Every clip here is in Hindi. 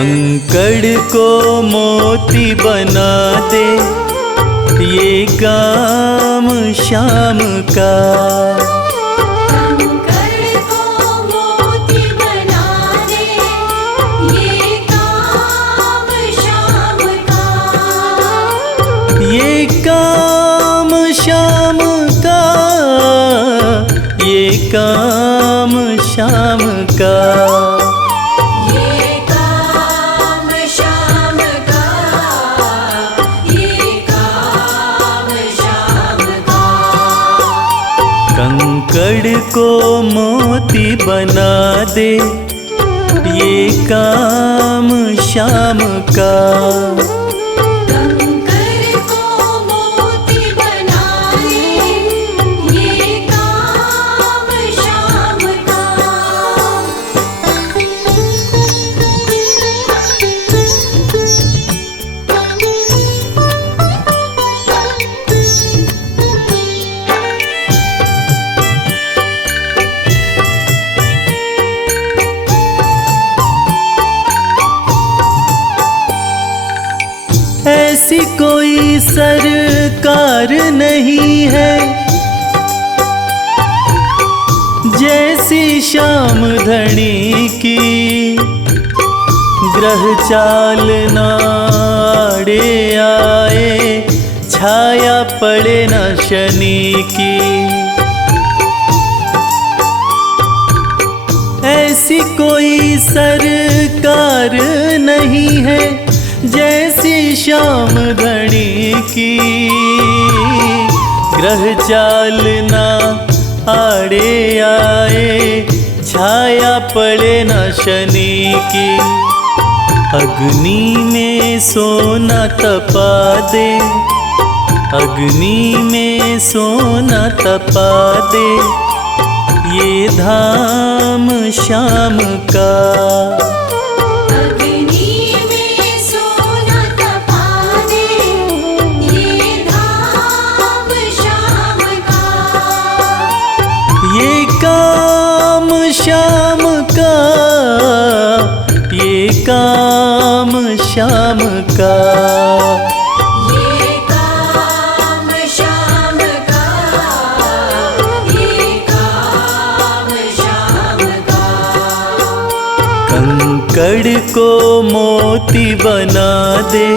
कंकड़ को मोती बना दे, ये काम शाम का। कंकड़ को मोती बना दे, ये काम शाम का। ये काम शाम का, ये काम शाम का। कंकड़ को मोती बना दे, ये काम शाम का। कंकड़ को मोती बना दे, ये काम शाम का। ऐसी कोई सरकार नहीं है जैसी श्याम धनी की। ग्रह चाल नाड़े आए, छाया पड़े न शनि की। ऐसी कोई सरकार नहीं है जैसी श्याम धनी की। ग्रह चाल ना आड़े आए, छाया पड़े न शनि की। अग्नि में सोना तपा दे, अग्नि में सोना तपा दे, ये धाम शाम का। ये काम शाम का, ये काम शाम का। ये काम शाम का, ये काम शाम का। कंकड़ को मोती बना दे,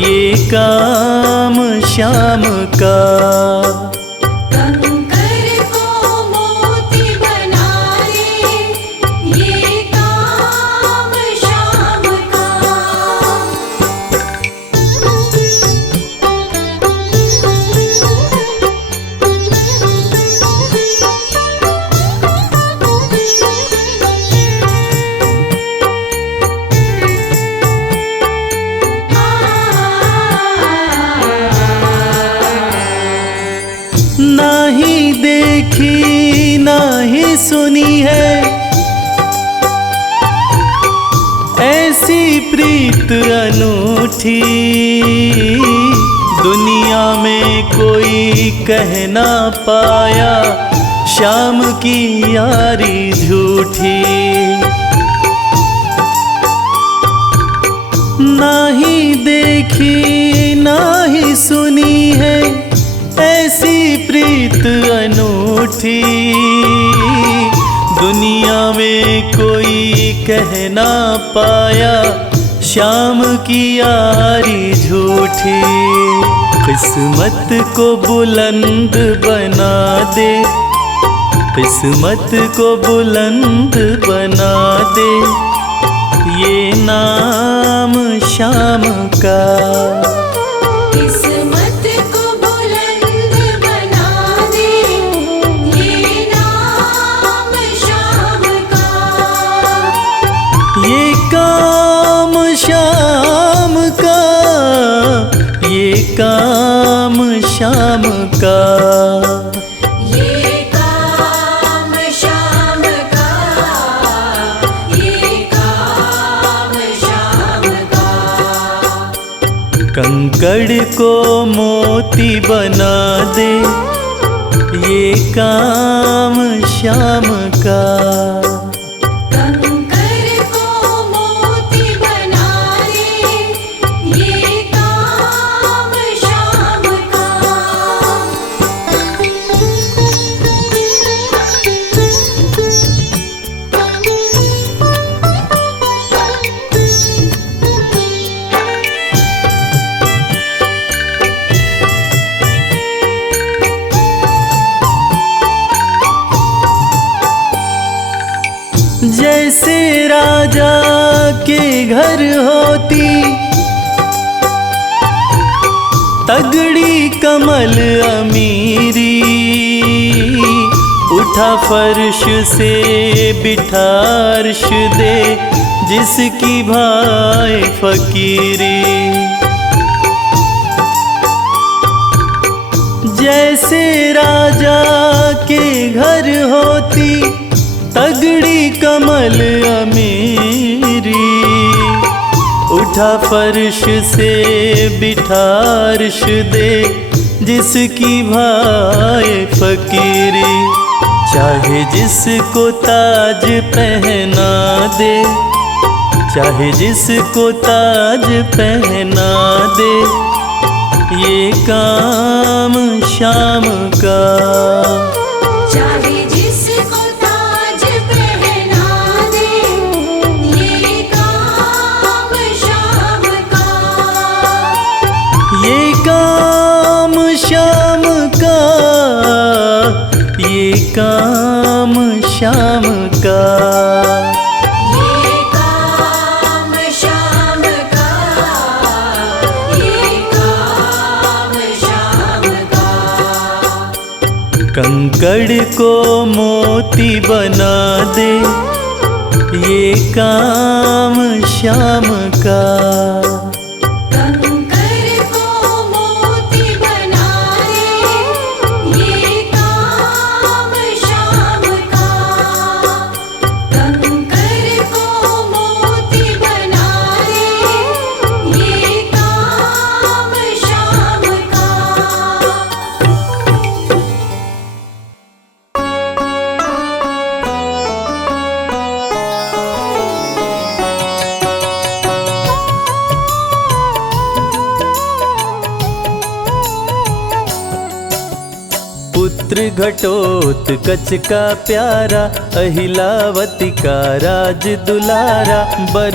ये काम शाम का। नाही देखी नाही सुनी है ऐसी प्रीत अनूठी। दुनिया में कोई कह ना पाया, शाम की यारी झूठी। नाही देखी नाही सुनी है ऐसी प्रीत अनूठी। दुनिया में कोई कह ना पाया, शाम की यारी झूठी। किस्मत को बुलंद बना दे, किस्मत को बुलंद बना दे, ये नाम शाम का। किस्मत को बुलंद बना दे, ये नाम शाम का। ये काम शाम का, ये काम शाम का। ये काम शाम का, ये काम शाम का। कंकड़ को मोती बना दे, ये काम शाम का। कंकड़ को मोती के घर होती तगड़ी कमल अमीरी, उठा फर्श से बिठा अर्श दे जिसकी भाई फकीरी। जैसे राजा के घर होती तगड़ी कमल अमीरी, उठा फर्श से बिठा अर्श दे जिसकी भाई फकीरी। चाहे जिसको ताज पहना दे, चाहे जिसको ताज पहना दे, ये काम शाम का। चाहे जिसको ताज पहना दे, ये काम शाम का। ये काम शाम का, ये काम शाम का। ये काम शाम का, ये काम शाम का। कंकड़ को मोती बना दे, ये काम शाम का। कंकर को मोती बना दे, ये काम शाम का। कंकर को मोती बना दे, ये काम शाम का। पुत्र घटोत्कच का प्यारा, अहिलावती का राज दुलारा, बर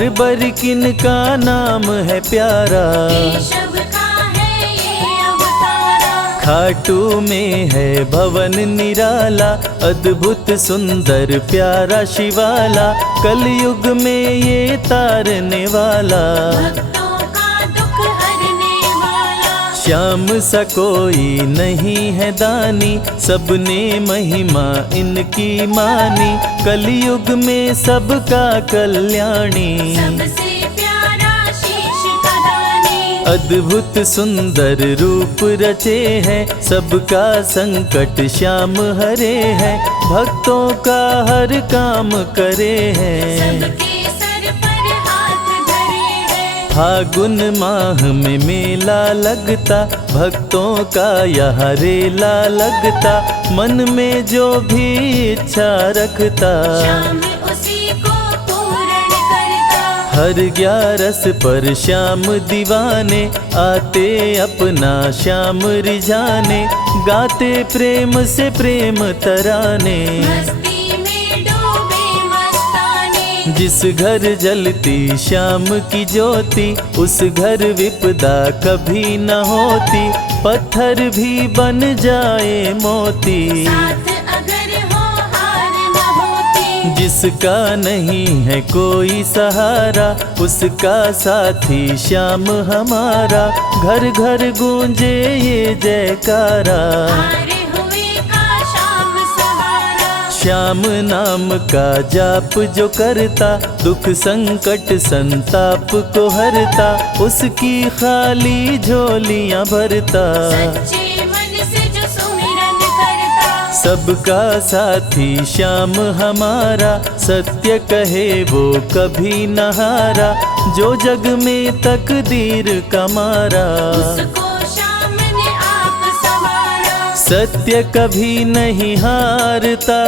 किन का नाम है प्यारा। केशव का है ये अवतारा, खाटू में है भवन निराला, अद्भुत सुंदर प्यारा शिवाला, कलयुग में ये तारने वाला। भक्तों का दुख हरने वाला, श्याम सा कोई नहीं है दानी, सबने महिमा इनकी मानी, कलयुग में सबका कल्याणी। सबसे प्यारा शीश का दानी, अद्भुत सुंदर रूप रचे हैं, सबका संकट श्याम हरे हैं, भक्तों का हर काम करे हैं। सबके सर पर हाथ धरे हैं। फागुन माह में मेला लगता, भक्तों का यहाँ रेला लगता, मन में जो भी इच्छा रखता, श्याम उसी को पूर्ण करता। हर 11 पर श्याम दीवाने, आते अपना श्याम रिझाने, गाते प्रेम से प्रेम तराने। मस्ती में डूबे मस्ताने, जिस घर जलती श्याम की ज्योति, उस घर विपदा कभी न होती, पत्थर भी बन जाए मोती। साथ अगर हो हार न होती, जिसका नहीं है कोई सहारा, उसका साथी श्याम हमारा, घर घर गूंजे ये जयकारा। हारे हुए का श्याम सहारा। श्याम नाम का जाप जो करता, दुख संकट संताप को हरता, उसकी खाली झोलियां भरता। सच्चे मन से जो सुमिरन करता, सबका साथी श्याम हमारा, सत्य कहे वो कभी न हारा, जो जग में तकदीर का मारा। उसको श्याम ने आप संवारा। सत्य कभी नहीं हारता,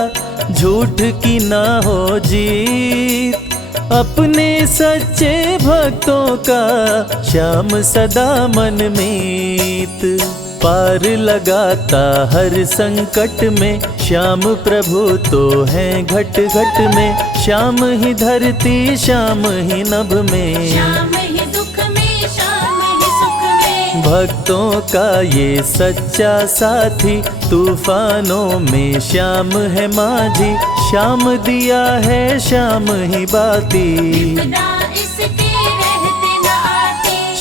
झूठ की ना हो जीत, अपने सच्चे भक्तों का श्याम सदा मन मीत। पार लगाता हर संकट में, श्याम प्रभु तो हैं घट घट में, श्याम ही धरती श्याम ही नभ में, श्याम ही दुख में श्याम ही सुख में। भक्तों का ये सच्चा साथी, तूफानों में श्याम है माझी, श्याम दिया है श्याम ही बाती। विपदा इस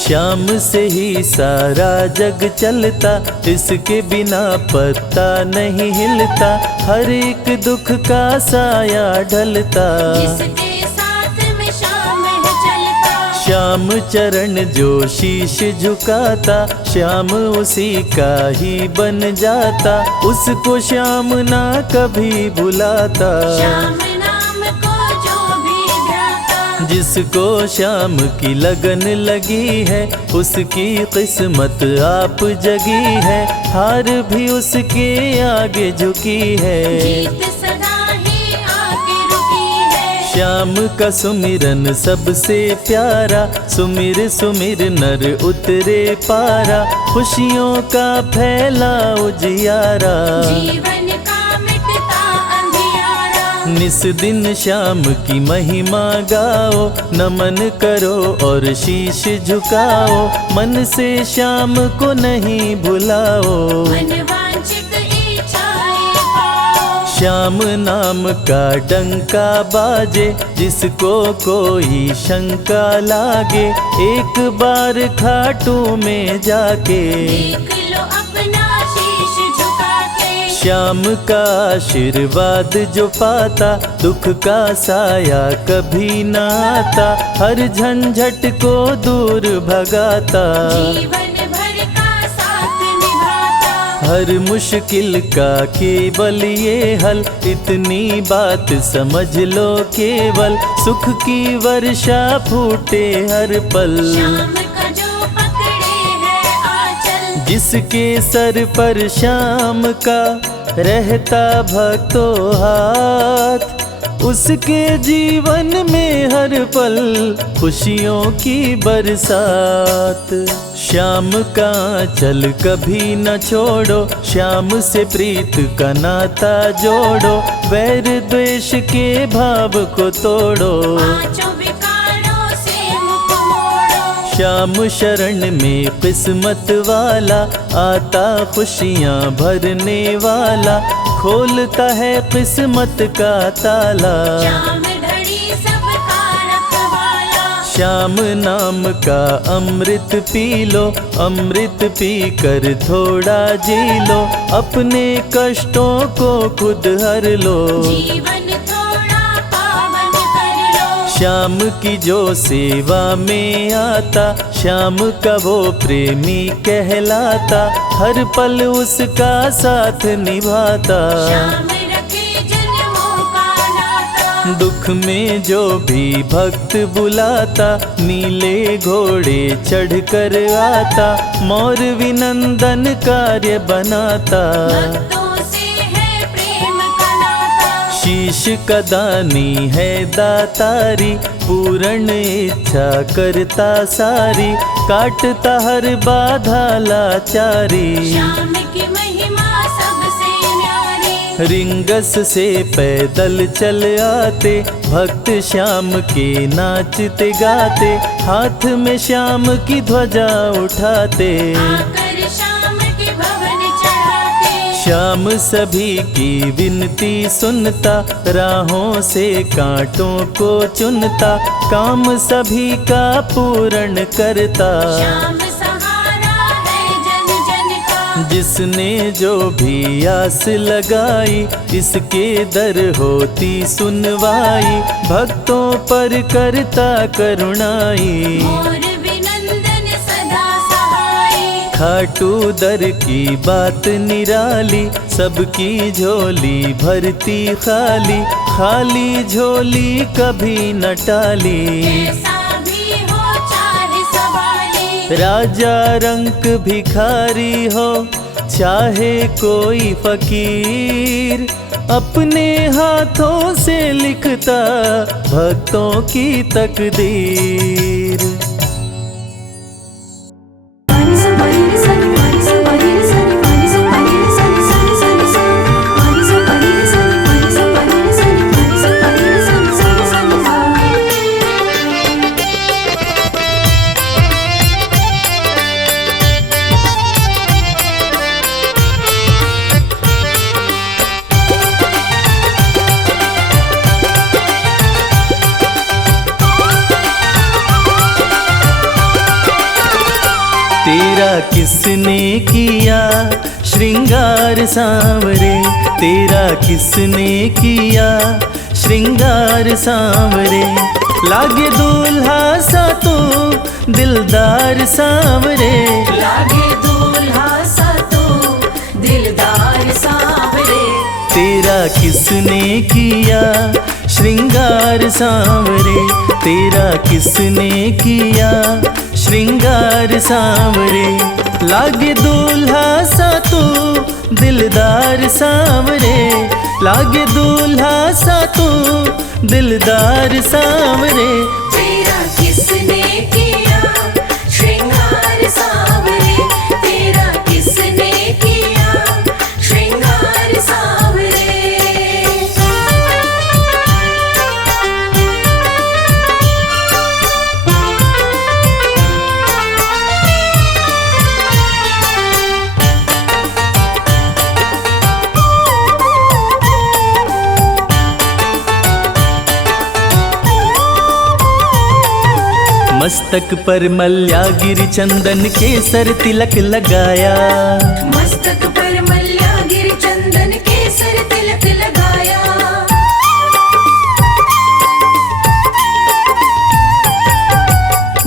श्याम से ही सारा जग चलता, इसके बिना पत्ता नहीं हिलता, हर एक दुख का साया ढलता। जिसके साथ में श्याम है चलता, श्याम चरण जो शीश झुकाता, श्याम उसी का ही बन जाता, उसको श्याम ना कभी भुलाता। श्याम नाम को जो भी ध्याता, जिसको श्याम की लगन लगी है, उसकी किस्मत आप जगी है, हार भी उसके आगे झुकी है। जीत सदा ही आके रुकी है। श्याम का सुमिरन सबसे प्यारा, सुमिर सुमिर नर उतरे पारा, खुशियों का फैला उजियारा। जीवन का मिटता अंधियारा, निस दिन श्याम की महिमा गाओ, नमन करो और शीश झुकाओ, मन से श्याम को नहीं भुलाओ। मनवांछित इच्छाएं पाओ, श्याम नाम का डंका बाजे, जिसको कोई शंका लागे, एक बार खाटू में जाके देख लो अपना शीश झुका के। श्याम का आशीर्वाद जो पाता, दुख का साया कभी ना आता, हर झंझट को दूर भगाता। जीवन भर का साथ निभाता, हर मुश्किल का केवल ये हल, इतनी बात समझ लो केवल, सुख की वर्षा फूटे हर पल। श्याम का जो पकड़े है आंचल, जिसके सर पर श्याम का रहता भक्तों हाथ, उसके जीवन में हर पल खुशियों की बरसात। श्याम का चल कभी न छोड़ो, श्याम से प्रीत का नाता जोड़ो, वैर द्वेष के भाव को तोड़ो। पांचों विकारों से मुख मोड़ो, श्याम शरण में किस्मत वाला, आता खुशियाँ भरने वाला, खोलता है किस्मत का ताला। श्याम धड़ी सबका रखवाला, श्याम नाम का अमृत पी लो, अमृत पी कर थोड़ा जी लो, अपने कष्टों को खुद हर लो। जीवन थोड़ा पावन कर लो। श्याम की जो सेवा में आता, श्याम का वो प्रेमी कहलाता, हर पल उसका साथ निभाता। श्याम रखे जन्मों का नाता, दुख में जो भी भक्त बुलाता, नीले घोड़े चढ़ कर आता, मोर विनंदन कार्य बनाता। भक्तों से है प्रेम का नाता, शीश का दानी है दातारी, पूर्ण इच्छा करता सारी, काटता हर बाधा लाचारी। श्याम की महिमा सबसे न्यारी, रिंगस से पैदल चल आते, भक्त श्याम के नाचते गाते, हाथ में श्याम की ध्वजा उठाते। आकर श्याम के भवन चढ़ाते, श्याम सभी की विनती सुनता, राहों से कांटों को चुनता, काम सभी का पूर्ण करता। श्याम सहारा है जन जन का, जिसने जो भी आस लगाई, इसके दर होती सुनवाई, भक्तों पर करता करुणाई। मोर विनंदन सदा सहाय, खाटू दर की बात निराली, सबकी झोली भरती खाली, खाली झोली कभी न टाली। कैसा भी हो चाहे सवाली, राजा रंक भिखारी हो, चाहे कोई फकीर, अपने हाथों से लिखता भक्तों की तकदीर। तेरा किसने किया श्रृंगार सांवरे, तेरा किसने किया श्रृंगार सांवरे। लागे दूल्हा सा तू दिलदार सांवरे, लागे दूल्हा सा तू दिलदार सांवरे। तेरा किसने किया श्रृंगार सांवरे, तेरा किसने किया श्रृंगार सांवरे। लागे दूल्हा सा तू दिलदार सांवरे, लागे दूल्हा सा तू दिलदार सांवरे। तेरा किसने किया श्रृंगार सांवरे, तेरा किसने किया श्रृंगार सांवरे। मस्तक पर मल्यागिरी चंदन केसर तिलक लगाया, मस्तक पर मल्यागिरी चंदन केसर तिलक लगाया।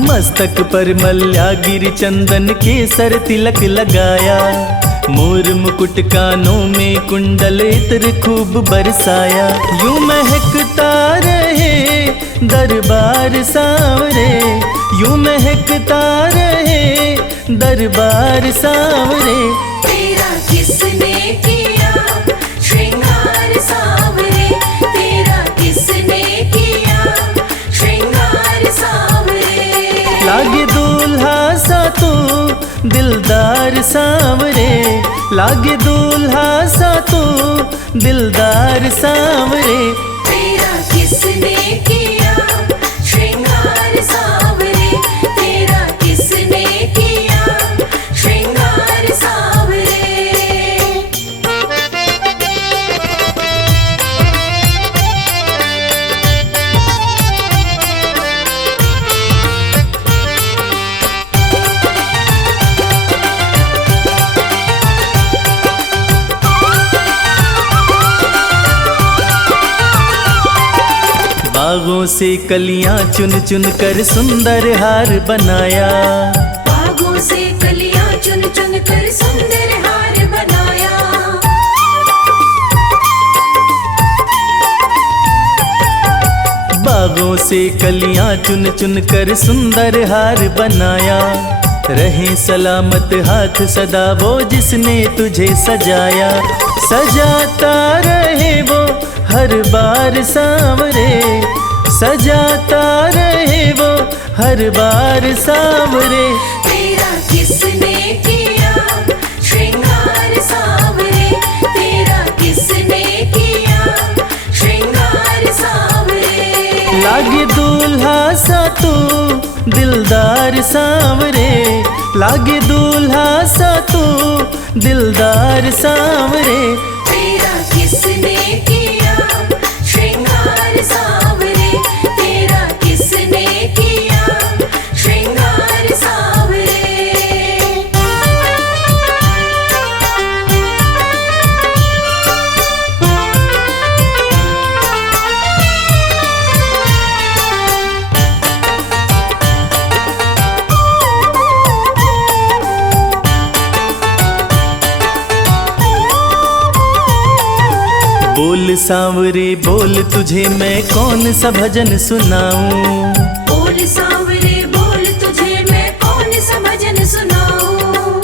मस्तक पर मल्यागिरी चंदन केसर तिलक लगाया। मोर मुकुट कानों में कुंडल इत्र खूब बरसाया। यूं महकता रहे दरबार सांवरे, यूं महकता रहे दरबार सांवरे। तेरा किसने किया श्रृंगार सांवरे, तेरा किसने किया श्रृंगार सांवरे। लागे दूल्हा सा तू दिलदार सांवरे, लागे दूल्हा सा तू दिलदार सांवरे। तेरा किसने किया श्रृंगार सांवरे, तेरा किसने किया श्रृंगार सांवरे। बागों से कलियां चुन चुन कर सुंदर हार बनाया, बागों से कलियां चुन चुन कर सुंदर हार बनाया। बागों से कलियां चुन चुन कर सुंदर हार बनाया। रहे सलामत हाथ सदा वो जिसने तुझे सजाया, सजाता रहे वो हर बार सांवरे, सजाता रहे वो हर बार सांवरे। तेरा किसने किया श्रृंगार सांवरे, तेरा किसने किया श्रृंगार सांवरे। लागे दूल्हा सा तू दिलदार सांवरे, लागे दूल्हा सा तू दिलदार सांवरे। तेरा किसने किया श्रृंगार सांवरे, तेरा किसने किया श्रृंगार सांवरे। बोल सांवरे बोल तुझे मैं कौन सा भजन सुनाऊं, बोल सांवरे बोल तुझे मैं कौन सा भजन सुनाऊं।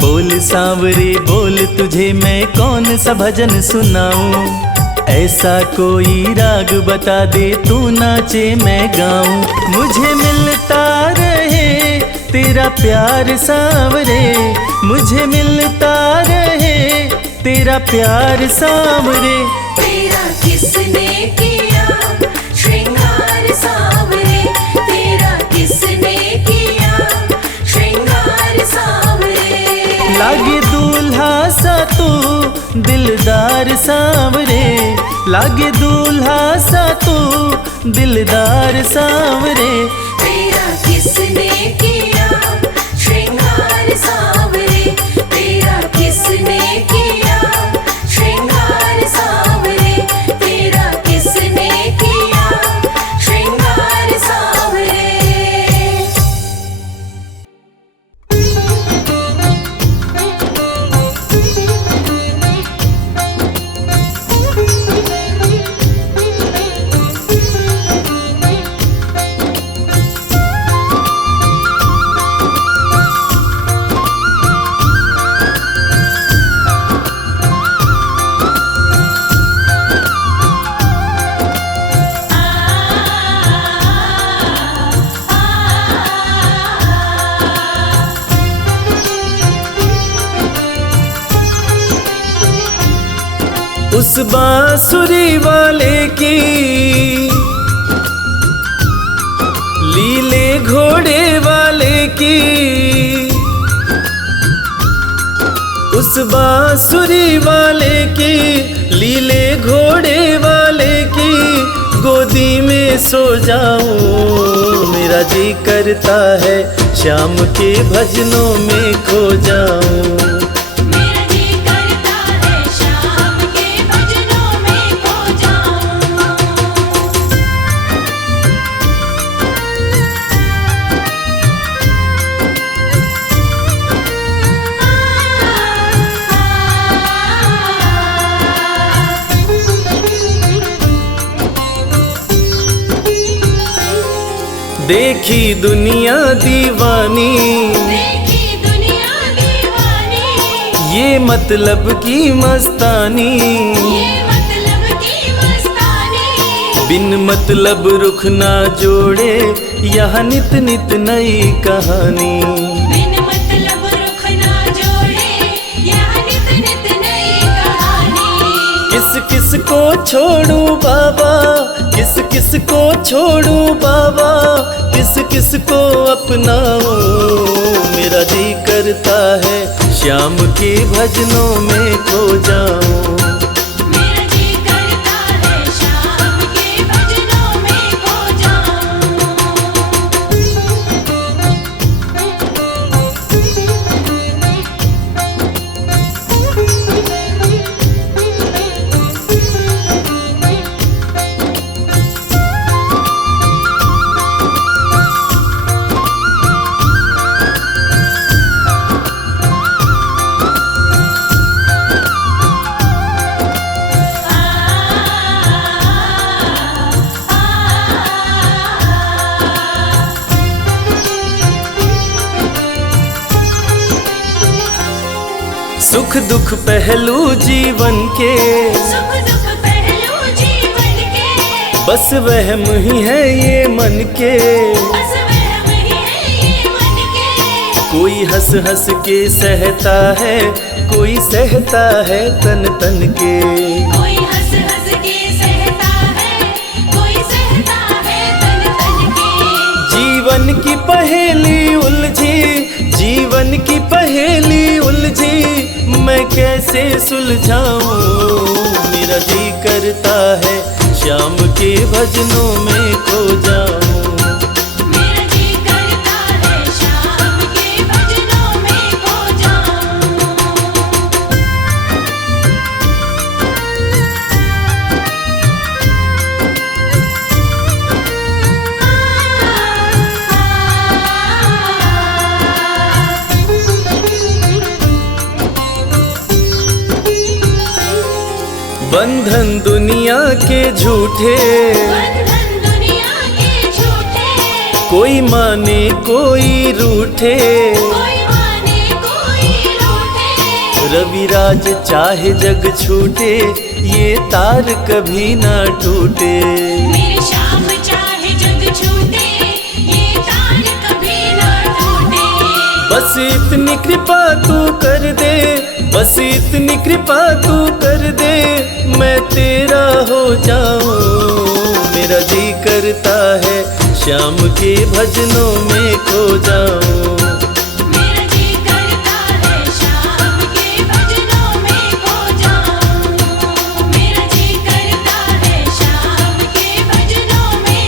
बोल सांवरे बोल तुझे मैं कौन सा भजन सुनाऊं। ऐसा कोई राग बता दे तू नाचे मैं गाऊं। मुझे मिलता रहे तेरा प्यार सांवरे, मुझे मिलता रहे तेरा प्यार सांवरे। तेरा किसने किया श्रृंगार सांवरे, तेरा किसने किया श्रृंगार सांवरे। लागे दूल्हा सा तू दिलदार सांवरे, लागे दूल्हा सा तू दिलदार सांवरे। तेरा किसने किया श्रृंगार सांवरे, तेरा किसने किया श्रृंगार सांवरे, तेरा किसने किया श्रृंगार सांवरे। उस बांसुरी वाले की लीले घोड़े वाले की, उस बांसुरी वाले की लीले घोड़े वाले की गोदी में सो जाऊं। मेरा जी करता है शाम के भजनों में खो जाऊं। देखी दुनिया दीवानी, देखी दुनिया दीवानी, ये मतलब की मस्तानी, ये मतलब की मस्तानी। बिन मतलब रुख ना जोड़े यहाँ नित नित नई कहानी। बिन मतलब रुख ना जोड़े यहाँ नित नित नई कहानी। किस किस को छोड़ू बाबा, किस किस को छोड़ू बाबा, किस किस को अपनाऊं। मेरा जी करता है श्याम के भजनों में खो जाऊं। मेरा जी करता है शाम के भजनों में खो जाऊं। सुख दुख पहलू जीवन के, सुख दुख पहलू जीवन के, बस वहम ही है ये मन के। बस वहम ही है ये मन के। कोई हंस हंस के सहता है, कोई सहता है तन तन के। कोई हंस हंस के सहता है, कोई सहता है तन तन के। जीवन की पहेली उलझी, जीवन की पहेली उलझी, मैं कैसे सुलझाऊं। मेरा जी करता है श्याम के भजनों में खो जाऊं। मेरा जी करता है शाम के भजनों में खो जाऊं। बंधन दुनिया के झूठे, बंधन दुनिया के झूठे, कोई माने कोई रूठे। कोई माने कोई रूठे। रविराज चाहे जग छूटे, ये तार कभी ना टूटे। मेरे श्याम चाहे जग छूटे, ये तार कभी ना टूटे। बस इतनी कृपा तू कर दे, बस इतनी कृपा तू कर दे, मैं तेरा हो जाऊं। मेरा जी करता है श्याम के भजनों में खो जाऊं। मेरा जी करता है शाम के भजनों में खो जाऊं। मेरा जी करता है शाम के भजनों में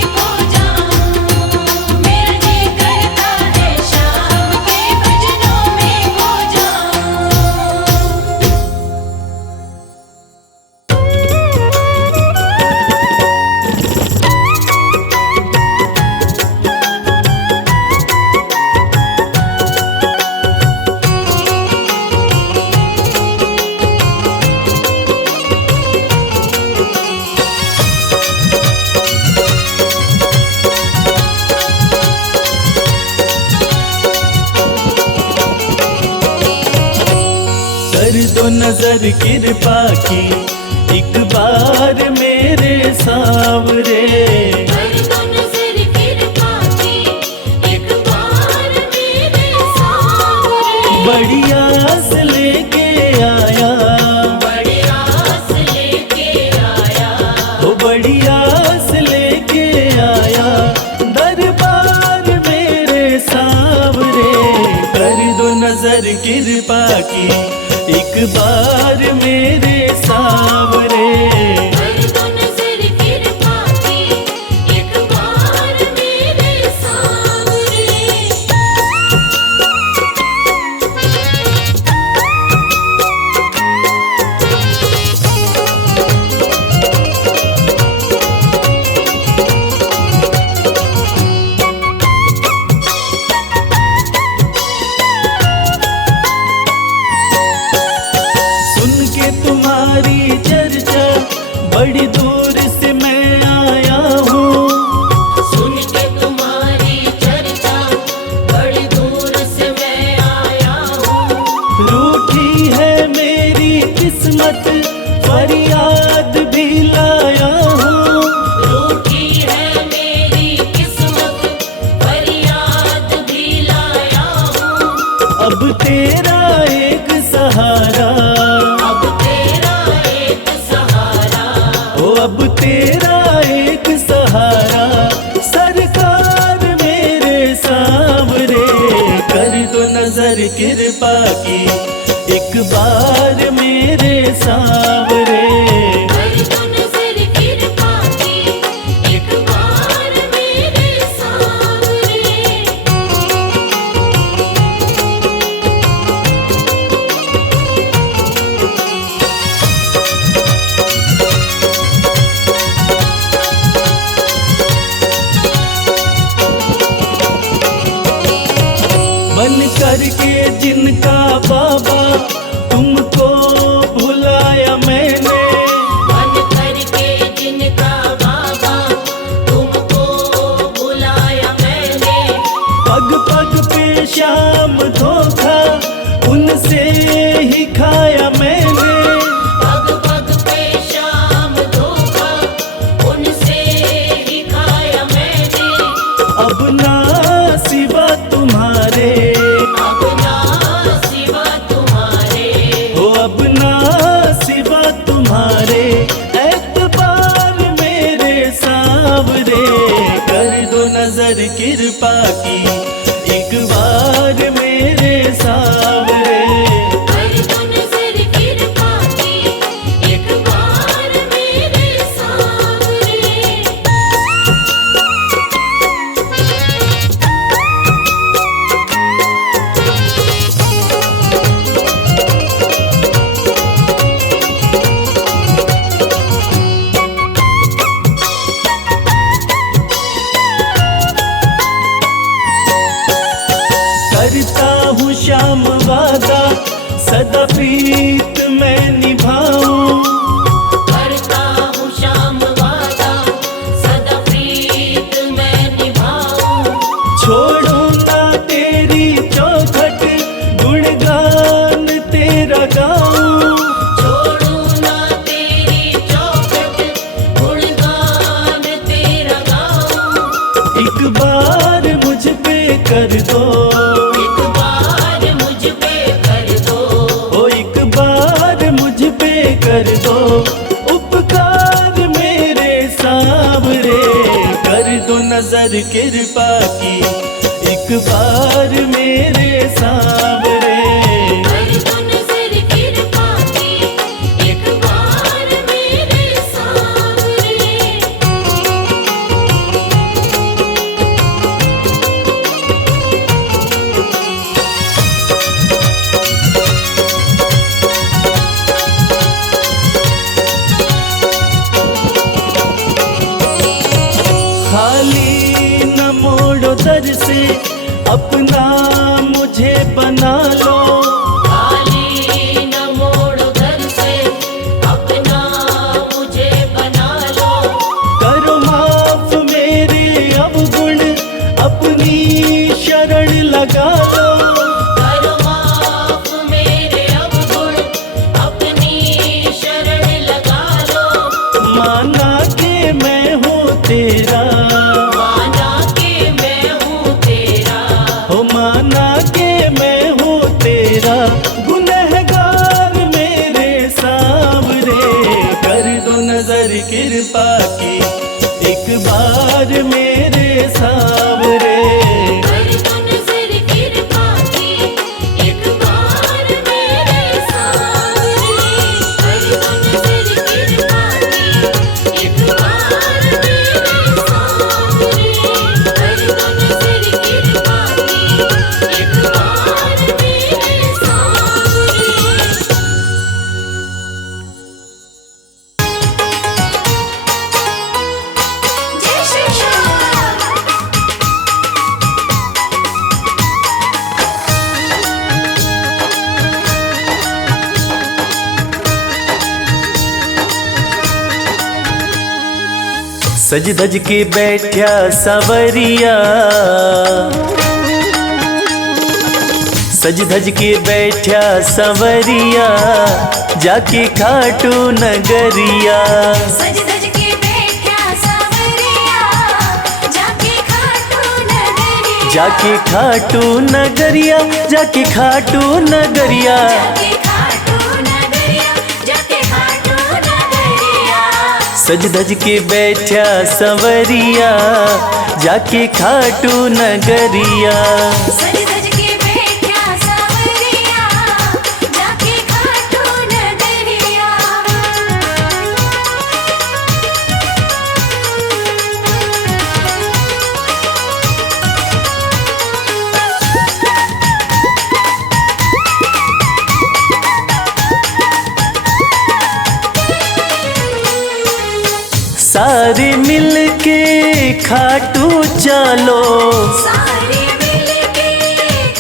नजर कृपा की एक बार मेरे सांवरे। कर दो नजर कृपा की एक बार मेरे सांवरे। बड़ी आस लेके आया, बड़ी आस लेके आया, ओ बड़ी आस लेके आया दरबार मेरे सांवरे। कर दो नजर कृपा की एक बार मेरे सांवरे। कर दो नजर कृपा की एक बार मेरे सांवरे। सुन के तुम्हारी चर्चा बड़ी दूर से मैं आया हूँ। सुन के तुम्हारी चर्चा बड़ी दूर से मैं आया हूँ। रूठी है मेरी किस्मत फरियाद भी लाया हूँ। रूठी है मेरी किस्मत फरियाद भी लाया हूँ। अब तेरा एक सहारा, अब तेरा एक सहारा, ओ अब तेरा एक सहारा सरकार मेरे सांवरे। कर दो नजर कृपा की एक बार मेरे सांवरे। कर दो नजर कृपा की एक बार मेरे सांवरे। बन करके जिनका बाबा तुमको भुलाया मैंने। बन करके जिनका बाबा तुमको बुलाया मैंने। पग पग पे शाम धोखा उनसे ही खाया मैंने। पग पग पे शाम धोखा उनसे ही खाया मैंने। अब ना सिवा तुम्हारे, अब ना सिवा तुम्हारे, हो अब ना सिवा तुम्हारे एतबार मेरे सांवरे। कर दो नजर कृपा की एक बार मेरे सांवरे। कर दो नजर कृपा की एक बार मेरे सांवरे। करता हूँ श्याम वादा सदा प्रीत मैं निभाऊं। करता हूँ श्याम वादा सदा प्रीत मैं निभाऊं। छोड़ो ना तेरी चौखट गुणगान तेरा गाऊं। छोड़ू ना तेरी चौखट गुणगान तेरा गाऊं। एक बार मुझ पे कर दो, एक बार मुझ पे कर दो। ओ एक बार मुझ पे कर दो उपकार मेरे सांवरे। कर दो नजर कृपा की एक बार मेरे सांवरे। कर दो नजर कृपा की एक बार मेरे सांवरे। खाली न मोड़ो दर से अपना मुझे बना लो। खाली न मोड़ो दर से अपना मुझे बना लो। करो माफ मेरे अवगुण अपनी शरण लगा लो। करो माफ मेरे अवगुण अपनी तेरा, माना के मैं हूँ तेरा, हो माना के मैं हूँ तेरा, गुनहगार मेरे सांवरे, कर दो नजर कृपा की एक बार मेरे सांवरे। कर दो नजर कृपा की एक बार मेरे सांवरे, कर दो नजर कृपा की एक बार मेरे सांवरे, कर दो नजर कृपा की एक बार मेरे सांवरे। जय श्री श्याम। सज धज के बैठा सवरिया, सज धज के बैठा सवरिया, जाके खाटू नगरिया, सज धज के बैठा सांवरिया, जाके खाटू नगरिया, जाके खाटू नगरिया, जाके खाटू नगरिया। जाके खाटू नगरिया, जाके खाटू नगरिया। सज धज के बैठा सवरिया, जाके खाटू नगरिया, सज धज के बैठा सांवरिया, जाके खाटू नगरिया। सारे मिल के खाटू चलो, सारे मिलके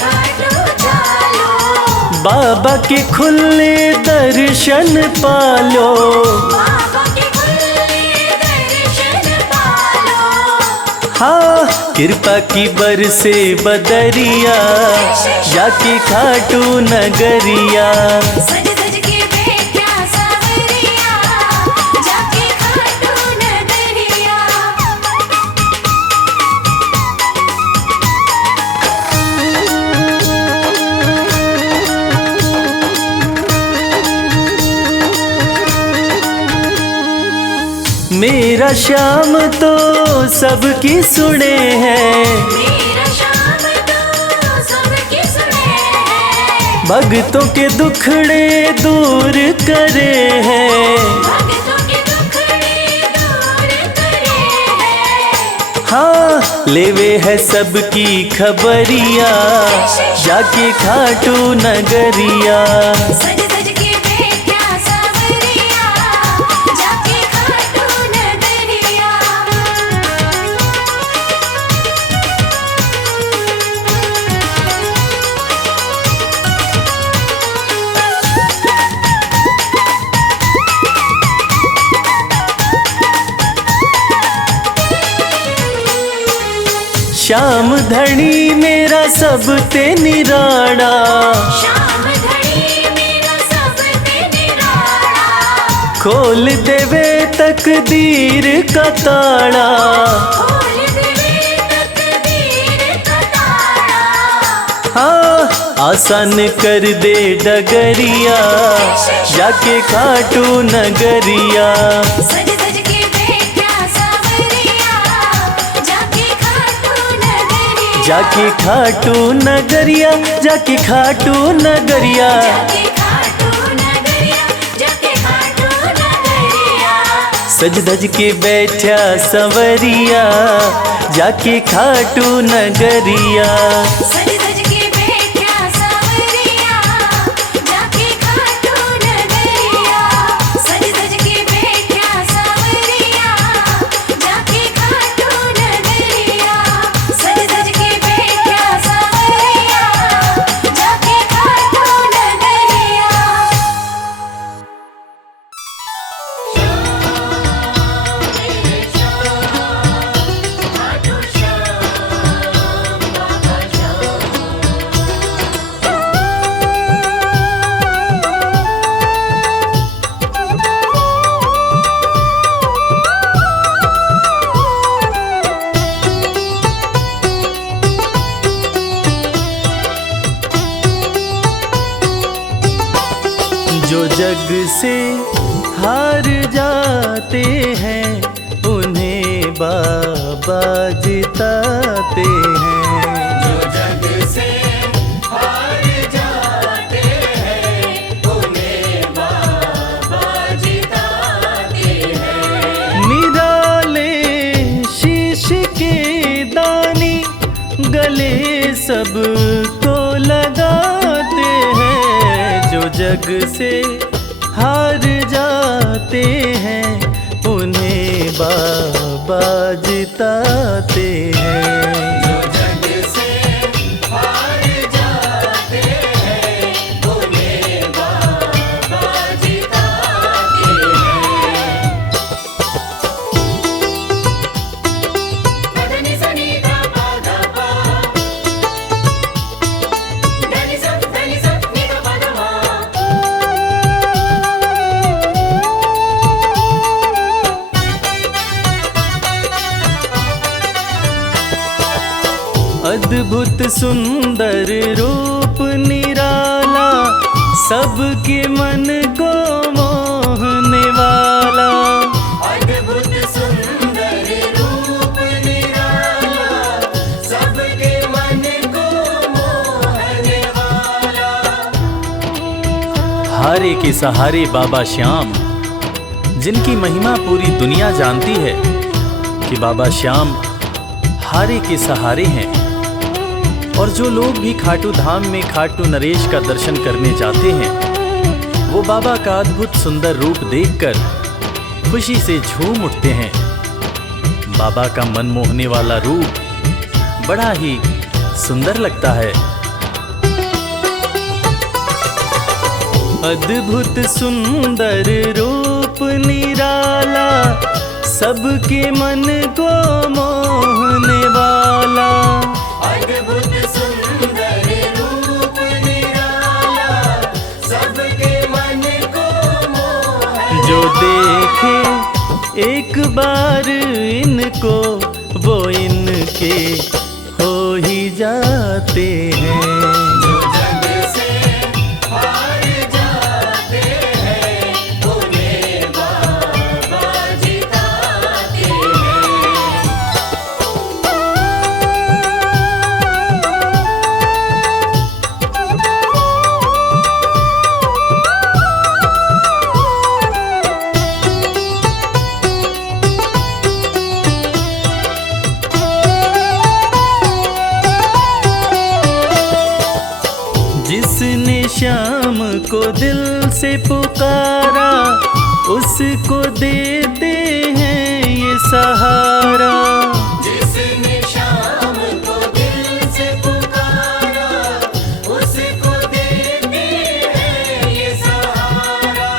खाटू चालो, बाबा के खुले दर्शन पालो, बाबा के खुले दर्शन पालो। हाँ कृपा की बरसे बदरिया, जाके खाटू नगरिया, सज धज के बैठा सांवरिया, जाके खाटू नगरिया। मेरा श्याम तो सबकी सुने हैं, मेरा श्याम तो सबकी सुने हैं, भक्तों के दुखड़े दूर करे हैं, भक्तों के दुखड़े दूर करे हैं। हाँ लेवे है सबकी खबरिया, जाके खाटू नगरिया, सज धज के बैठा सांवरिया, जाके खाटू नगरिया। श्याम धनी मेरा सब ते निराड़ा, श्याम धनी मेरा सब ते निराला, खोल देवे तकदीर का ताड़ा, खोल देवे तकदीर का ताड़ा। हाँ आसान कर दे डगरिया, जाके खाटू नगरिया, सज धज के बैठा सांवरिया, जाके खाटू नगरिया, जाके खाटू नगरिया, जाके खाटू नगरिया। जाके खाटू नगरिया, जाके खाटू नगरिया। सज धज के बैठा सवरिया, जाके खाटू नगरिया, सज धज के बैठा सांवरिया, जाके खाटू नगरिया, सज धज के बैठा सांवरिया, जाके खाटू नगरिया, सज धज के बैठा सांवरिया, जाके खाटू नगरिया। खाटू श्याम, बाबा श्याम। जग से हार जाते हैं उन्हें बाबा जिताते हैं। जो जग से हार जाते हैं उन्हें बाबा जिताते हैं। निराले शीश के दानी गले सबको लगाते हैं। जो जग से हार जाते हैं उन्हें बाबा जिताते हैं। जो जग से हार जाते हैं उन्हें बाबा जिताते हैं। पधनि सनि धा पा धा पा, धनि सा नि धा पा धा मा। अद्भुत सुंदर रूप निराला सबके मन को मोहने वाला। अद्भुत सुंदर रूप निराला सबके मन को मोहने वाला। हारे के सहारे बाबा श्याम, जिनकी महिमा पूरी दुनिया जानती है कि बाबा श्याम हारे के सहारे हैं। और जो लोग भी खाटू धाम में खाटू नरेश का दर्शन करने जाते हैं वो बाबा का अद्भुत सुंदर रूप देखकर खुशी से झूम उठते हैं। बाबा का मन मोहने वाला रूप बड़ा ही सुंदर लगता है। अद्भुत सुंदर रूप निराला सबके मन को मोहने वाला। अद्भुत सुंदर रूप निराला सबके मन को मोहने। जो देखे एक बार इनको वो इनके हो ही जाते हैं। जो जग से हार जाते हैं उन्हें बाबा जिताते हैं। जिसने श्याम को दिल से पुकारा उसको देते हैं ये सहारा। जिसने शाम को दिल से पुकारा उसको देते हैं ये सहारा।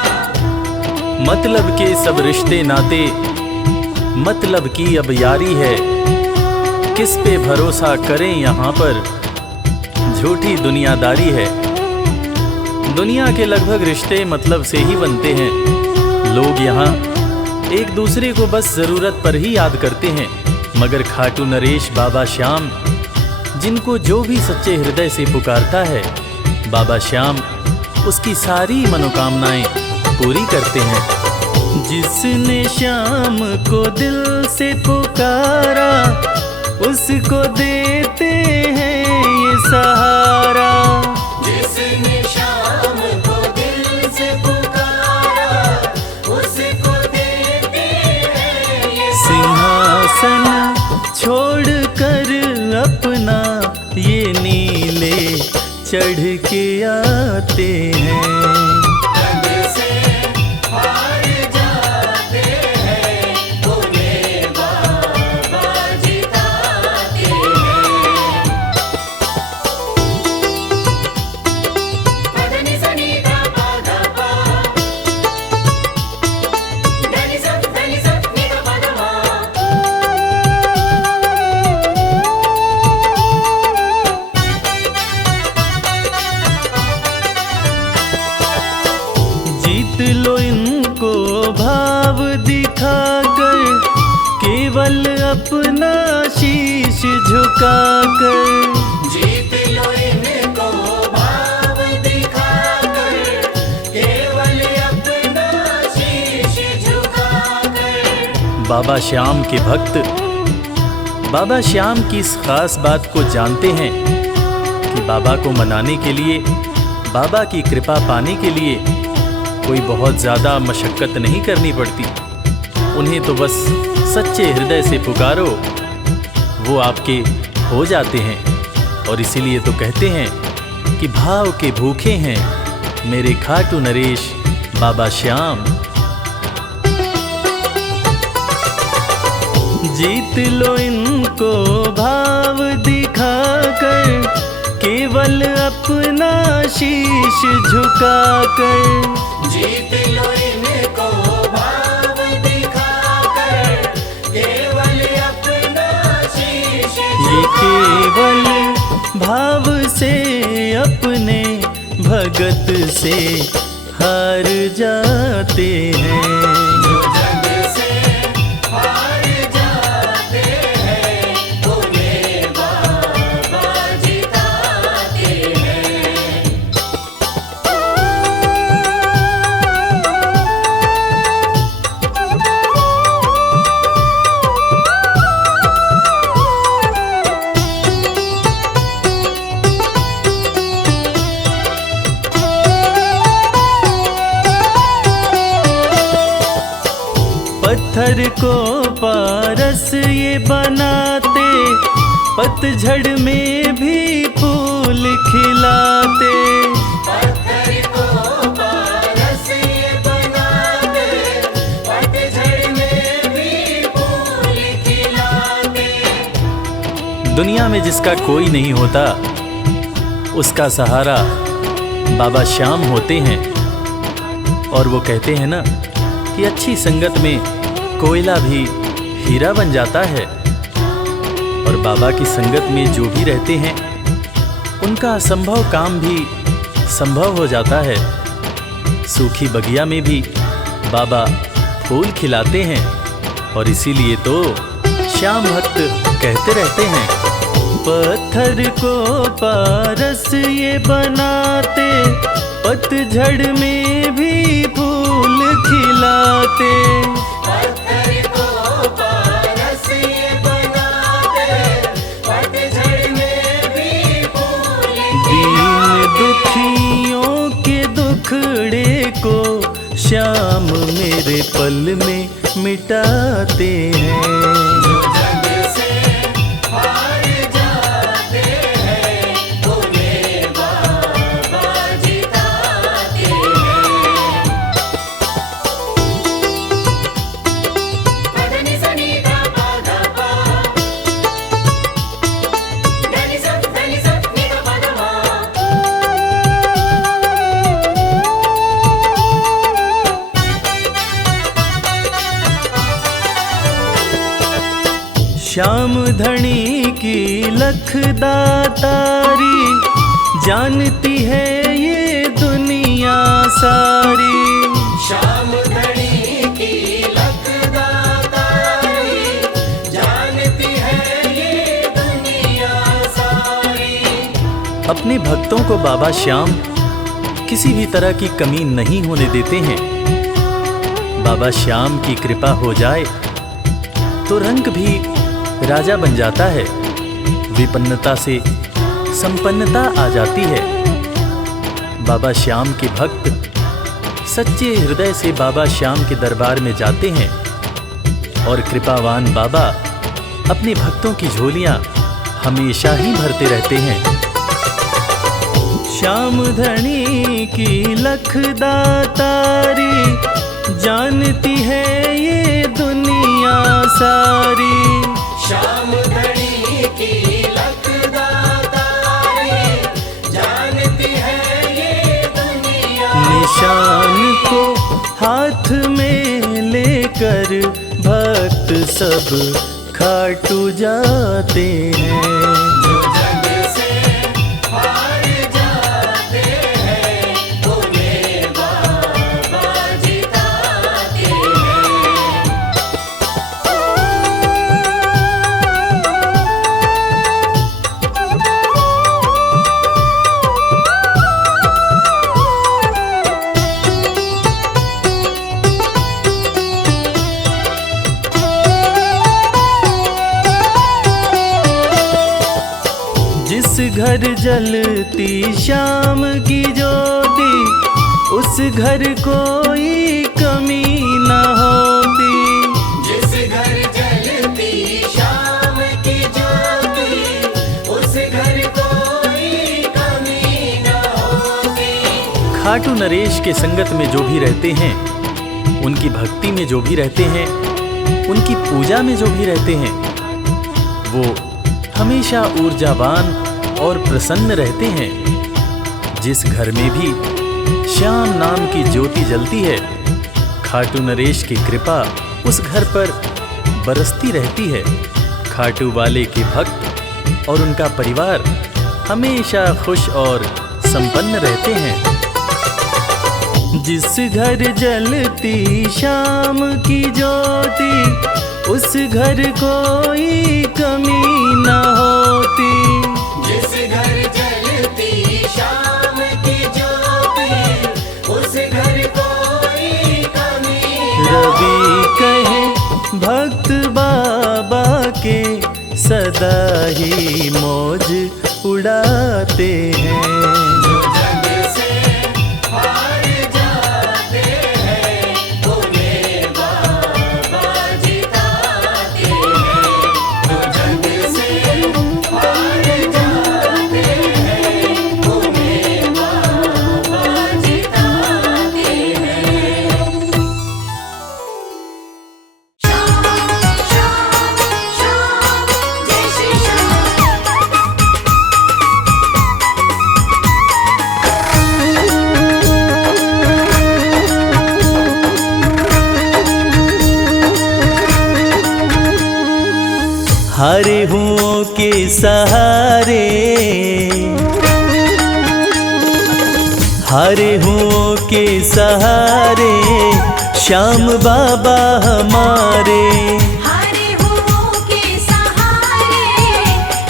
मतलब के सब रिश्ते नाते मतलब की अब यारी है। किस पे भरोसा करें यहाँ पर झूठी दुनियादारी है। दुनिया के लगभग रिश्ते मतलब से ही बनते हैं। लोग यहाँ एक दूसरे को बस जरूरत पर ही याद करते हैं, मगर खाटू नरेश बाबा श्याम जिनको जो भी सच्चे हृदय से पुकारता है बाबा श्याम उसकी सारी मनोकामनाएं पूरी करते हैं। जिसने श्याम को दिल से पुकारा उसको देते हैं ये सहारा। जिसने शाम को दिल से पुकारा उसको देते हैं ये सिंहासन छोड़कर अपना ये नीले चढ़ के आते हैं। जग से हार जाते हैं उन्हें बाबा जिताते हैं। पधनि सनि धा पा धा पा, धनि सा नि धा पा धा मा। जीत लो इनको भाव दिखाकर केवल अपना शीश झुकाकर। जीत लो इनको भाव दिखाकर केवल बाबा श्याम के भक्त बाबा श्याम की इस खास बात को जानते हैं कि बाबा को मनाने के लिए, बाबा की कृपा पाने के लिए कोई बहुत ज़्यादा मशक्क़त नहीं करनी पड़ती। उन्हें तो बस सच्चे हृदय से पुकारो, वो आपके हो जाते हैं। और इसीलिए तो कहते हैं कि भाव के भूखे हैं मेरे खाटू नरेश बाबा श्याम। जीत लो इनको भाव दिखाकर, केवल अपना शीश झुकाकर। जीत लो इनको भाव दिखाकर, केवल अपना शीश ये केवल भाव से अपने भगत से हार जाते हैं। जो जग से हार जाते हैं, उन्हें बाबा जिताते हैं। पत्थर को पारस ये बनाते, पतझड़ में भी फूल खिलाते। पत्थर को पारस ये बनाते, पतझड़ में भी फूल खिलाते। दुनिया में जिसका कोई नहीं होता, उसका सहारा बाबा श्याम होते हैं। और वो कहते हैं ना कि अच्छी संगत में कोयला भी हीरा बन जाता है। और बाबा की संगत में जो भी रहते हैं, उनका असंभव काम भी संभव हो जाता है। सूखी बगिया में भी बाबा फूल खिलाते हैं। और इसीलिए तो श्याम भक्त कहते रहते हैं, पत्थर को पारस ये बनाते, पतझड़ में भी फूल खिलाते। पत्थर को पारस ये बनाते, पतझड़ में भी फूल दीन दुखियों के दुखड़े को श्याम मेरे पल में मिटाते हैं। जो जग से हार जाते हैं, उन्हें बाबा जिताते हैं। पदनि सनि धा पा धा पा, धनि सा नि धा पा धा मा। श्याम धनी की लख दातारी, जानती है ये दुनिया सारी। श्याम धनी की लख दातारी, जानती है ये दुनिया सारी। अपने भक्तों को बाबा श्याम किसी भी तरह की कमी नहीं होने देते हैं। बाबा श्याम की कृपा हो जाए तो रंग भी राजा बन जाता है, विपन्नता से संपन्नता आ जाती है। बाबा श्याम के भक्त सच्चे हृदय से बाबा श्याम के दरबार में जाते हैं और कृपावान बाबा अपने भक्तों की झोलियां हमेशा ही भरते रहते हैं। श्याम धनी की लख दातारी, जानती है ये दुनिया सारी। श्याम धनी की लख दातारी, जानती है ये दुनिया। निशान को हाथ में लेकर भक्त सब खाटू जाते हैं। जो जग से हार जाते हैं, उन्हें बाबा जिताते हैं। घर जलती शाम की ज्योति, उस घर कोई कमी न होती। जिस घर जलती शाम की ज्योति, उस घर कोई कमी न होती। खाटू नरेश के संगत में जो भी रहते हैं, उनकी भक्ति में जो भी रहते हैं, उनकी पूजा में जो भी रहते हैं, वो हमेशा ऊर्जावान और प्रसन्न रहते हैं। जिस घर में भी श्याम नाम की ज्योति जलती है, खाटू नरेश की कृपा उस घर पर बरसती रहती है। खाटू वाले के भक्त और उनका परिवार हमेशा खुश और संपन्न रहते हैं। जिस घर जलती शाम की ज्योति, उस घर कोई कमी न होती। जिस घर जलती शाम की ज्योति, उस घर कोई कमी न रवि कहे भक्त बाबा के, सदा ही मौज उड़ाते हैं। जो जग से हार जाते हैं, उन्हें बाबा जिताते हैं। जो जग से हार जाते हैं, उन्हें बाबा जिताते हैं। श्याम श्याम श्याम जय श्री श्याम। हारे हुओं के सहारे, हारे हुओं के सहारे, श्याम बाबा हमारे। हरे हुओं के सहारे,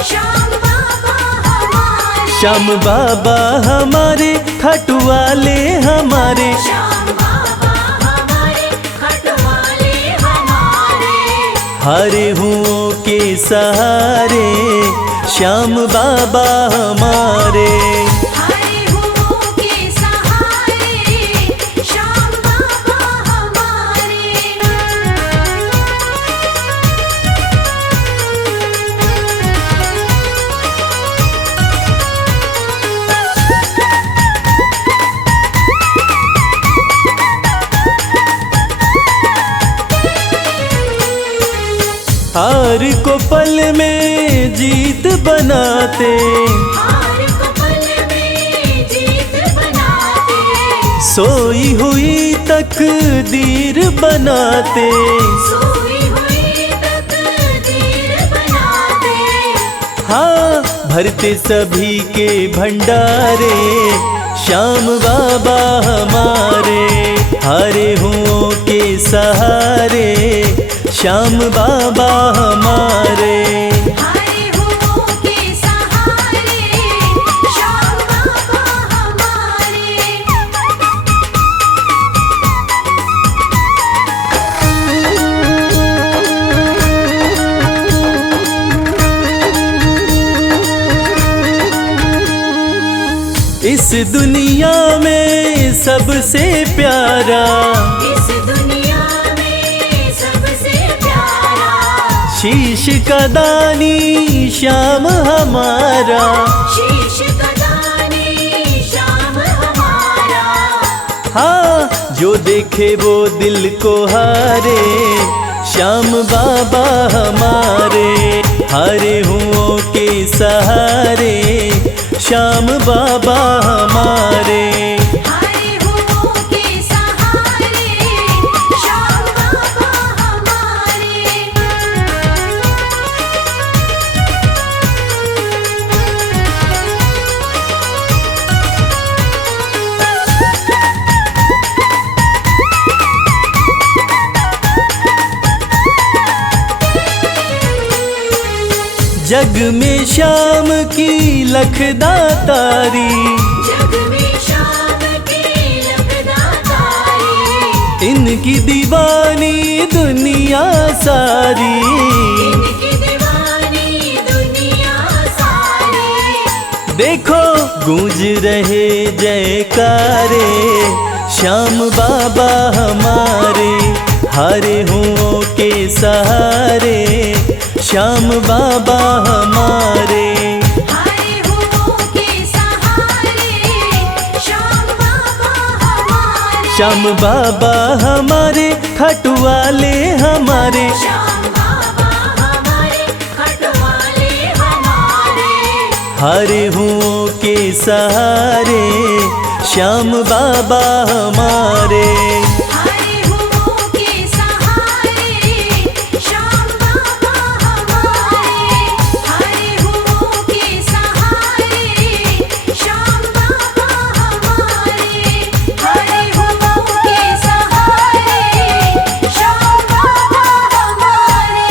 श्याम बाबा हमारे। श्याम बाबा हमारे, खाटू वाले हमारे। श्याम बाबा हमारे, खटवाले हमारे। हारे हुओं के सहारे, श्याम बाबा हमारे। हरे हुओं के सहारे, श्याम बाबा हमारे। हार को पल में जीत बनाते, हार को पल में जीत बनाते। सोई हुई तकदीर बनाते। सोई हुई तकदीर बनाते। हाँ, भरते सभी के भंडारे, श्याम बाबा हमारे। हारे हुओं के सहारे, श्याम बाबा हमारे। हरे हुओं के सहारे, श्याम बाबा हमारे। इस दुनिया में सबसे प्यारा, इस दुनिया में सबसे प्यारा, शीश का दानी श्याम हमारा। शीश का दानी श्याम हमारा। हाँ, जो देखे वो दिल को हारे, श्याम बाबा हमारे। हारे हुओं के सहारे, श्याम बाबा हमारे। हरे हुओं के सहारे, श्याम बाबा हमारे। जग में श्याम की लखदातारी, जग में श्याम की लखदातारी। इनकी दीवानी दुनिया सारी। इनकी दीवानी दुनिया सारी। देखो गूंज रहे जयकारे, श्याम बाबा हमारे, हारे हुओं के सहारे, श्याम बाबा हमारे। हारे हुओं के सहारे, श्याम बाबा हमारे। श्याम बाबा हमारे, खटवाले हमारे, श्याम बाबा हमारे, खटवाले हमारे। हारे हुओं के सहारे, श्याम बाबा हमारे। हारे हुओं के सहारे, श्याम बाबा हमारे। हारे हुओं के सहारे, श्याम बाबा हमारे। हारे हुओं के सहारे, श्याम बाबा हमारे।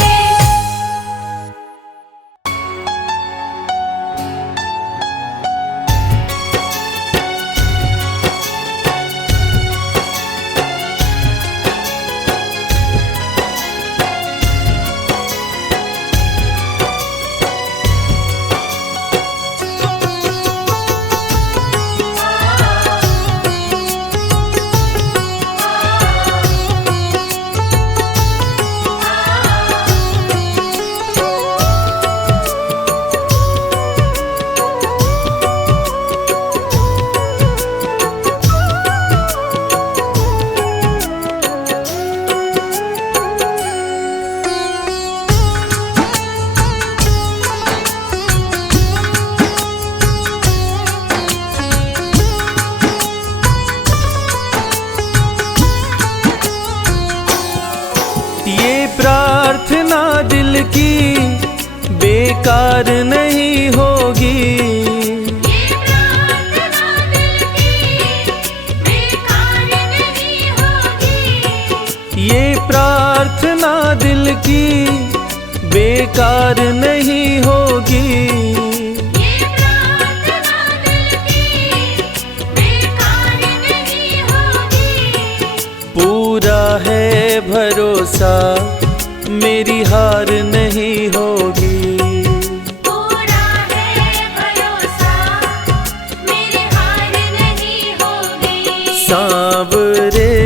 ये प्रार्थना दिल की बेकार नहीं होगी, ये प्रार्थना दिल की बेकार नहीं होगी। ये प्रार्थना दिल की बेकार नहीं होगी। ये प्रार्थना दिल की बेकार नहीं होगी। पूरा है भरोसा, मेरी हार नहीं होगी। पूरा है भरोसा, मेरी हार नहीं होगी। सांवरे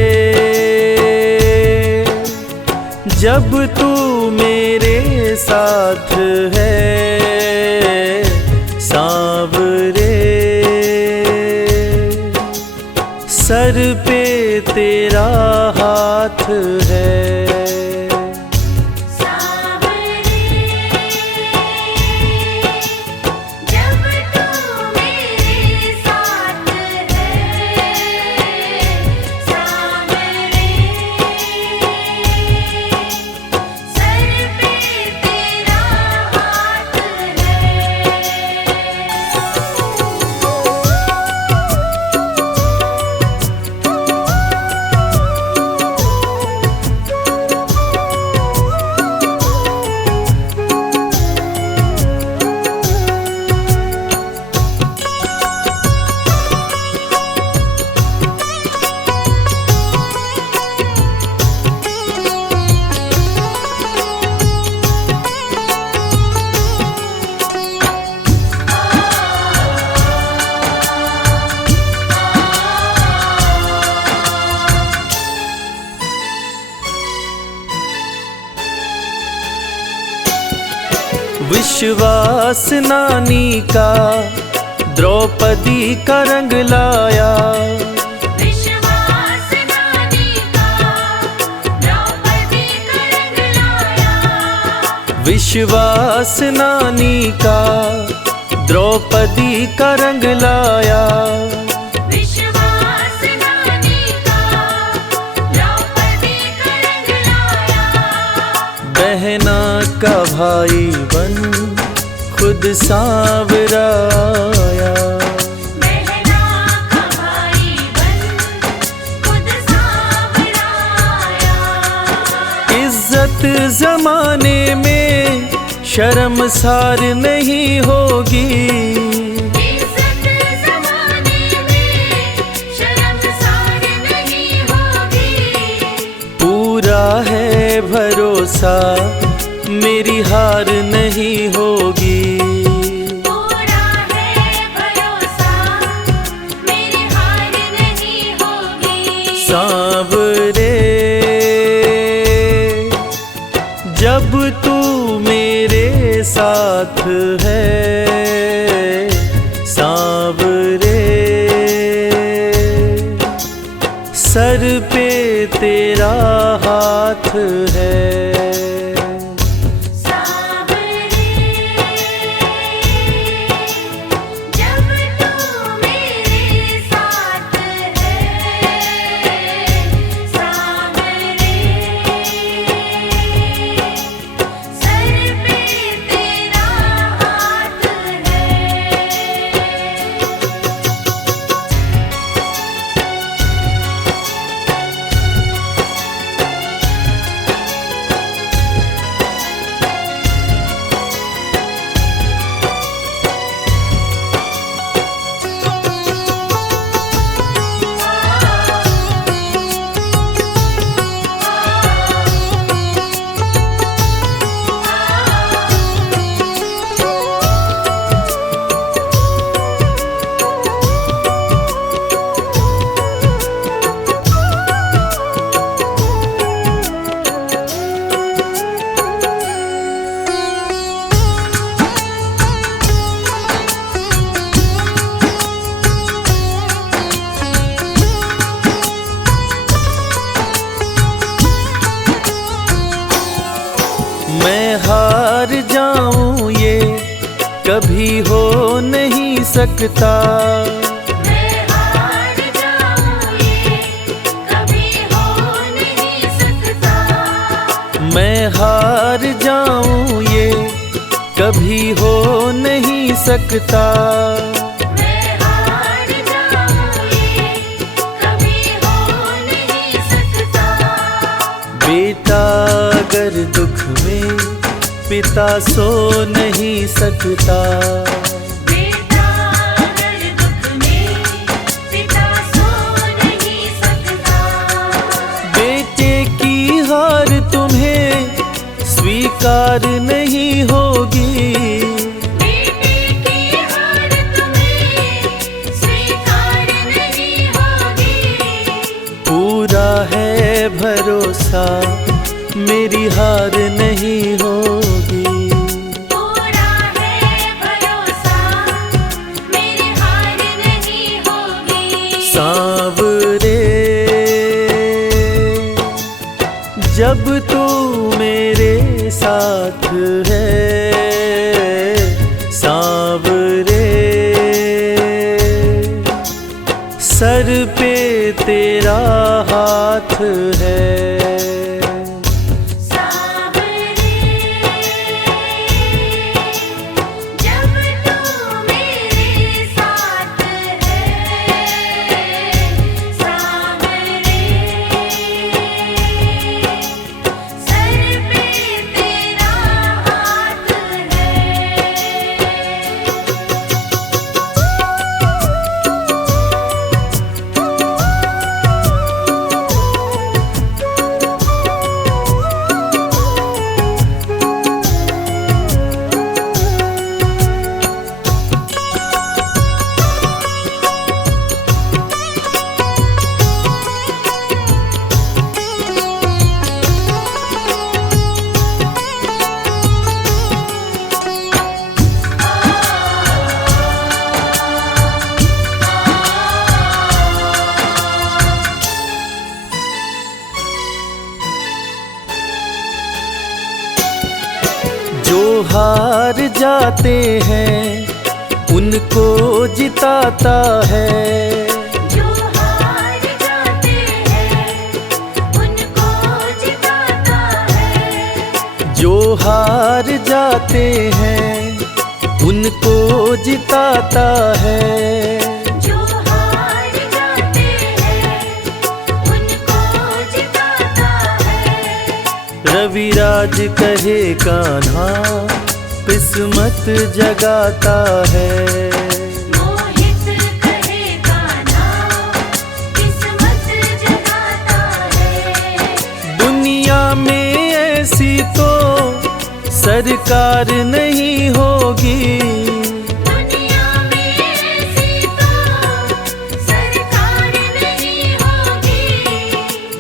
जब तू मेरे साथ है, सांवरे सर पे तेरा हाथ है। सांवरे जब तू मेरे साथ है, सांवरे सर पे तेरा हाथ है। विश्वास नानी का द्रौपदी का रंग लाया, विश्वास नानी का द्रौपदी का रंग लाया। विश्वास नानी का द्रौपदी का रंग लाया। विश्वास नानी का द्रौपदी का रंग लाया। बहना का भाई बन खुद सांवराया, बहना का भाई बन खुद सांवराया। इज्जत जमाने में शर्मसार नहीं होगी। इज्जत ज़माने में शर्मसार नहीं होगी। पूरा है भरोसा, मेरी हार नहीं होगी। पूरा है साथ है सांवरे, सर पे तेरा हाथ है। मैं हार जाऊं ये कभी हो नहीं सकता, मैं हार जाऊं ये कभी हो नहीं सकता, मैं हार जाऊं ये कभी हो नहीं सकता। मैं हार जाऊं ये कभी हो नहीं सकता। बेटा अगर दुख में पिता सो नहीं सकता, बेटा अगर दुख में पिता सो नहीं सकता, बेटे की हार तुम्हें स्वीकार नहीं होगी, बेटे की हार तुम्हें स्वीकार नहीं होगी। पूरा है भरोसा मेरी हार नहीं होगी, पूरा है भरोसा मेरी हार नहीं होगी। सांवरे जब तू मेरे साथ है सांवरे, सर पे तेरा हाथ है। जब तू मेरे साथ है सांवरे, सर पे तेरा हाथ है। जो हार जाते हैं उनको जिताता है, जो हार जाते हैं उनको जिताता है, जो हार जाते हैं उनको जिताता है। जो हार जाते हैं उनको जिताता है। रविराज कहे कान्हा किस्मत जगाता है, मोहित कहे कान्हा किस्मत जगाता है। दुनिया में ऐसी तो सरकार नहीं होगी, दुनिया में ऐसी तो सरकार नहीं होगी।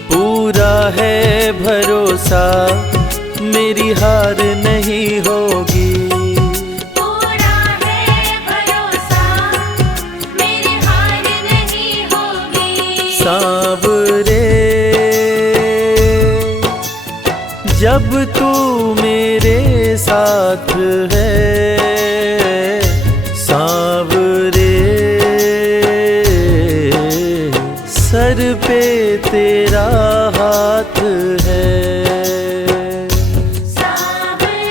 पूरा है भरोसा मेरी हार नहीं होगी। साथ है सांवरे, सर पे तेरा हाथ है। सांवरे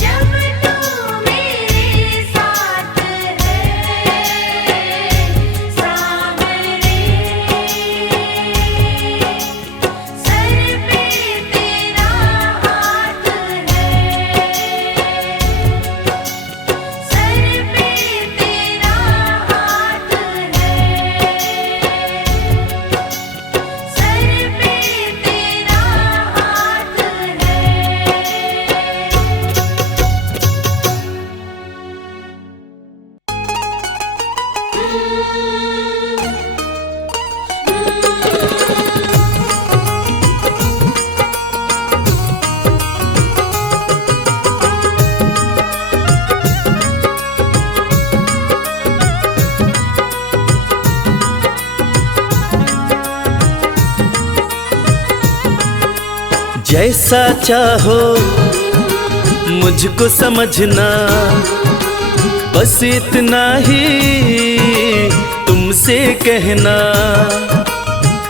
जब तू मेरे साथ है, सांवरे सर पे तेरा हाथ है, सर पे तेरा हाथ है, सर पे तेरा हाथ जैसा चाहो मुझको समझना, बस इतना ही तुमसे कहना।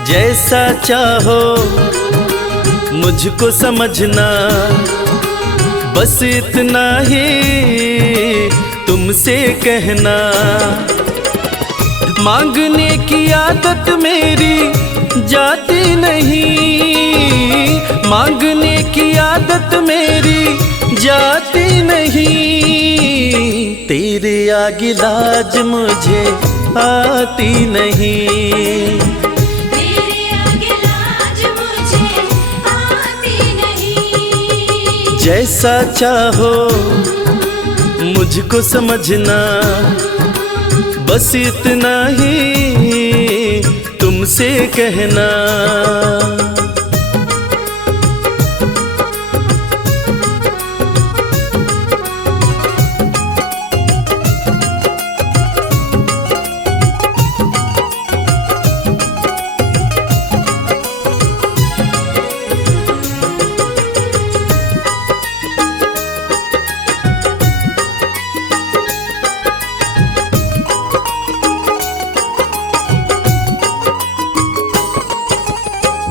जैसा चाहो मुझको समझना, बस इतना ही तुमसे कहना। मांगने की आदत मेरी जाती नहीं, मांगने की आदत मेरी जाती नहीं। तेरे आगे लाज मुझे आती नहीं, तेरे आगे लाज मुझे आती नहीं। जैसा चाहो मुझको समझना, बस इतना ही तुमसे कहना।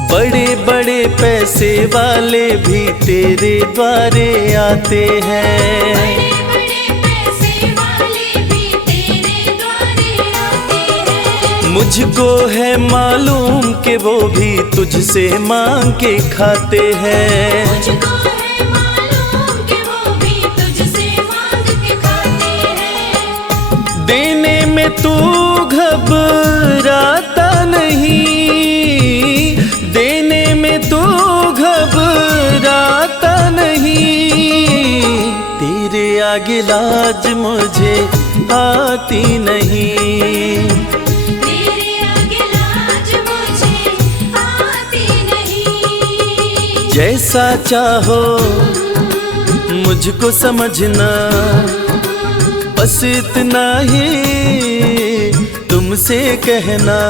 बड़े बड़े पैसे वाले भी तेरे द्वारे आते हैं, बड़े बड़े पैसे वाले भी तेरे द्वारे आते हैं। मुझको है मालूम कि वो भी तुझसे मांग के खाते हैं। मुझको है मालूम कि वो भी तुझसे मांग के खाते हैं। देने में तू घबराता नहीं, देने में तू घबराता नहीं। तेरे आगे लाज मुझे आती नहीं, तेरे आगे लाज मुझे आती नहीं। जैसा चाहो मुझको समझना, बस इतना ही तुमसे कहना।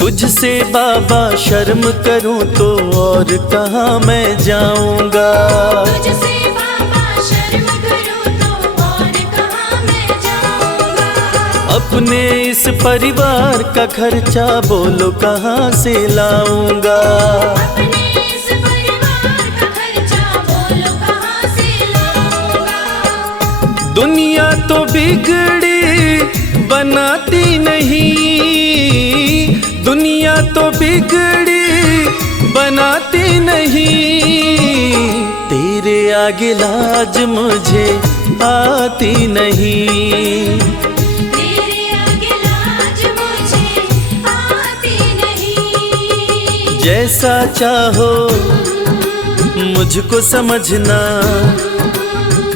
तुझसे बाबा शर्म करूं तो और कहाँ मैं जाऊंगा। तुझसे बाबा शर्म करूं तो और कहाँ मैं जाऊंगा। अपने इस परिवार का खर्चा बोलो कहाँ से लाऊंगा। अपने इस परिवार का खर्चा बोलो कहाँ से लाऊंगा। दुनिया तो बिगड़ी बनाती नहीं, दुनिया तो बिगड़ी बनाती नहीं। तेरे आगे लाज मुझे आती नहीं, तेरे आगे लाज मुझे आती नहीं। जैसा चाहो मुझको समझना,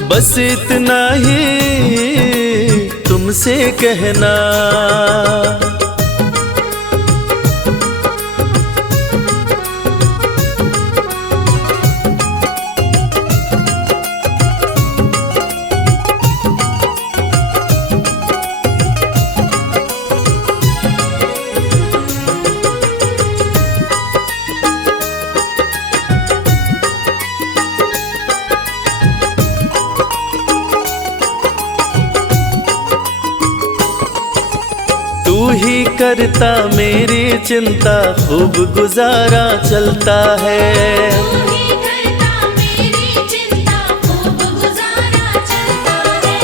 बस इतना ही तुमसे कहना। करता मेरी चिंता, खूब गुजारा चलता है। तू ही करता मेरी चिंता, खूब गुजारा चलता है।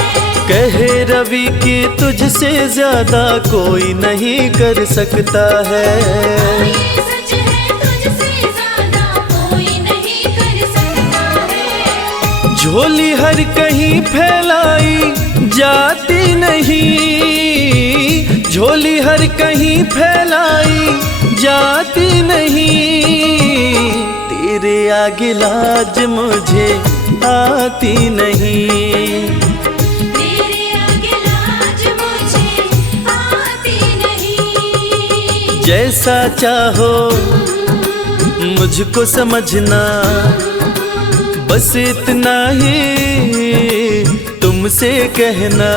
कहे रवि कि तुझसे ज्यादा कोई नहीं कर सकता है। ये सच है, तुझसे ज्यादा कोई नहीं कर सकता है। झोली हर कहीं फैलाई जाती नहीं, झोली हर कहीं फैलाई जाती नहीं, तेरे आगे लाज मुझे आती नहीं। तेरे आगे लाज मुझे आती नहीं। जैसा चाहो मुझको समझना, बस इतना ही तुमसे कहना।